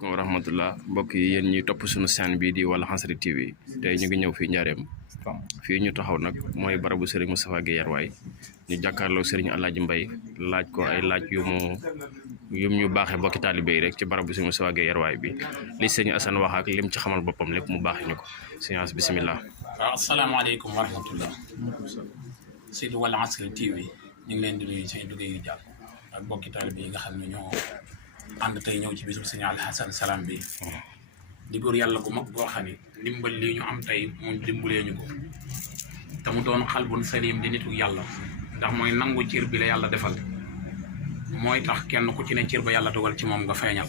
wa rahmatullah mbokk yi yéen ñuy topp suñu chaîne bii di Wal Hassri TV tey ñu ngi ñëw fii Njaareem fii ñu taxaw nag mooy barabu Serigne Moustapha Guèye Yarwaay ñu jàkkaarloo Serigne Alaaji Mbay laaj ko ay laaj yu ñu baaxee mbokki taalibe yi rek ci barabu Serigne Moustapha Guèye Yarwaay bi li Serigne Assane wax ak lim ci xamal boppam lépp mu baaxee ñu ko science bismillah. waaw asalaamaaleykum wa rahmatullah Seydi Wal Hassri TV ñu ngi leen di nuyu seen dugg yu jàpp ak mbokki taalibe yi nga xam ne ñoo ànd tey ñëw ci bisub Sëñ Alhassane Salam bi di góor yàlla bu mag boo xam ne ndimbal lii ñu am tey mu dimbalee ñu ko te mu doon xalbun salim di nitu yàlla ndax mooy nangu cër bi la yàlla defal mooy tax kenn ku ci ne cër ba yàlla dogal ci moom nga feeñal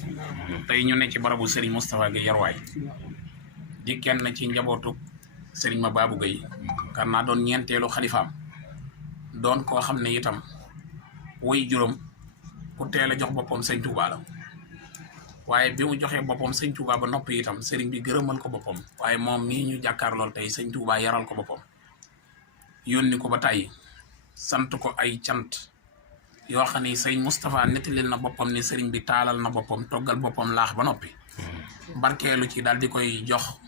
tey ñu ne ci barabu Serigne Moustapha Guèye Yarwaay di kenn ci njabootu Serigne Mababou Guèye kar naa doon ñeenteelu xalifaam doon koo xam ne itam woy juróom ku teel a jox boppam sëñ Touba la waaye bi mu joxee boppam sëñ Touba ba noppi itam sëriñ bi gërëmal ko boppam waaye moom mii ñu jàkkaar lool tey sëñ Touba yaral ko boppam yónni ko ba tàyyi sant ko ay cant yoo xam ne sëñ Moustapha nettalil na boppam ni sëriñ bi taalal na boppam toggal boppam laax ba noppi barkeelu ci daal di koy jox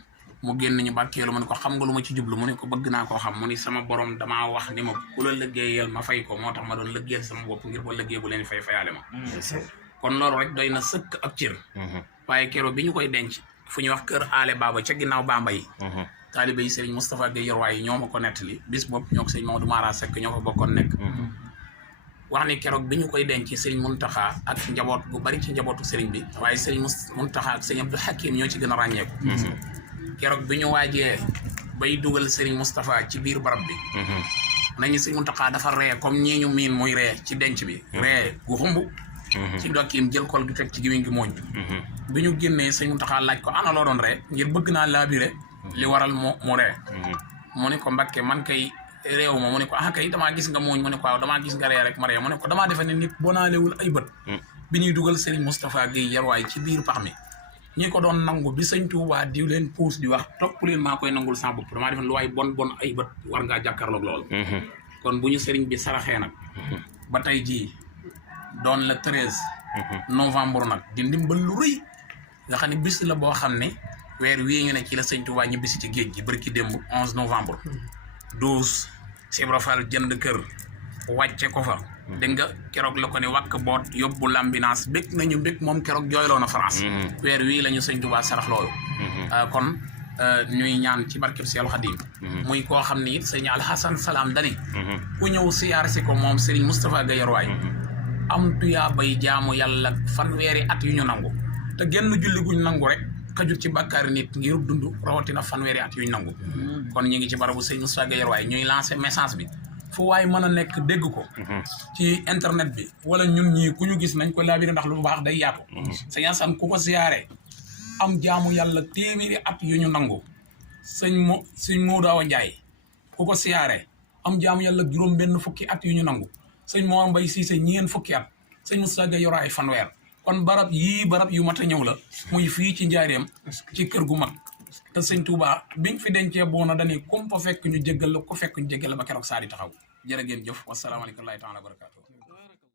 mu génn ñu barkeelu mu ne ko xam nga lu ma ci jublu mu ne ko bëgg naa koo xam mu ni sama borom damaa wax ni ma ku la liggéeyal ma fay ko moo tax ma doon liggéeyal sama bopp ngir ba liggéey bu leen fay fayaale ma kon loolu rek doy na sëkk ab cër waaye keroog bi ñu koy denc fu ñuy wax kër aale baaba ca ginnaaw Bamba yi taalibe yi Serigne Moustapha Guèye Yarwaay yi ñoo ma ko nettali bis bopp ñoo ko sëñ Maodo Mara Seck ñoo ko bokkoon nekk wax ni keroog bi ñu koy denc Serigne Mountakha ak njaboot gu bari ci njabootu Serigne bi waaye Serigne Mountakha ak Serigne Abdou Hakim ñoo ci gën a ràññeeku keroog bi ñu waajee bay dugal Serigne Moustapha ci biir barab bi nañu Serigne Mountakha dafa ree comme ñii ñu miin muy ree ci denc bi ree gu xumb ci dokkiim jël kol gi teg ci gémmiñ gi mooñ bi ñu génnee Serigne Mountakha laaj ko ana loo doon ree ngir bëgg naa laabire li waral mu ree mu ne ko Mbàkke man kay réew ma mu ne ko ah kay damaa gis nga mooñ mu ne ko waaw damaa gis nga ree rek ma ree mu ne ko damaa defe ne nit boo naalewul ay bët bi ñuy dugal Serigne Moustapha Guèye Yarwaay ci biir pax mi ñi ko doon nangu bi sëñ Touba di leen puus di wax topp leen maa koy nangul sa bopp damaa defe ne lu waay bon ay bët war ngaa jàkkaarloog loolu kon bu ñu sëriñ bi saraxee nag ba tey jii doon le 13 novembre nag di ndimbal lu rëy nga xam ne bis la boo xam ne weer wii ñu ne ci la sëñ Touba ñibbisi ci géej gi bërki démb 11 novembre 12 Sibra Fall jënd kër wàcce ko fa dégg nga keroog la ko ne wàkk boot yóbbu l'ambulance bég nañu bég moom keroog jooyloo na France weer wii la ñu sëñ Touba sarax loolu kon ñuy ñaan ci barkeb Seexul Xadiim muy koo xam ne it sëñ Alhassane Salam dani ku ñëw siyaar si ko moom Serigne Moustapha Guèye Yarwaay am tuyaa bay jaamu yàlla fanweeri at yu ñu nangu te genn julli guñ nangu rek xajut ci bàkkaari nit ngir dund rawatina fanweeri at yu ñu nangu kon ñu ngi ci barabu sëñ Moustapha Guèye Yarwaay ñuy lancé message bi fu waay mën a nekk dégg ko ci internet bi wala ñun ñii ku ñu gis nañ ko laabire ndax lu baax day yaatu sëñ Assane ku ko siyaare am jaamu yàlla téeméeri at yu ñu nangu sëñ Modou Awa Ndiaye ku ko siyaare am jaamu yàlla juróom benn fukki at yu ñu nangu sëñ Mor Mbaye Cissé ñeen fukki at sëñ Moustapha Guèye Yarwaay fanweer kon barab yu mat a ñëw la muy fii ci Njaareem ci kër gu mag te sëñ Touba biñ fi dencee boona dañuy comme fa fekk ñu jéggal la ko fekk ñu jéggal la ba keroog saa di taxaw jërë ngeen jëf wasalaamaaleykum wa rahmatullaahi taala wa barakaatu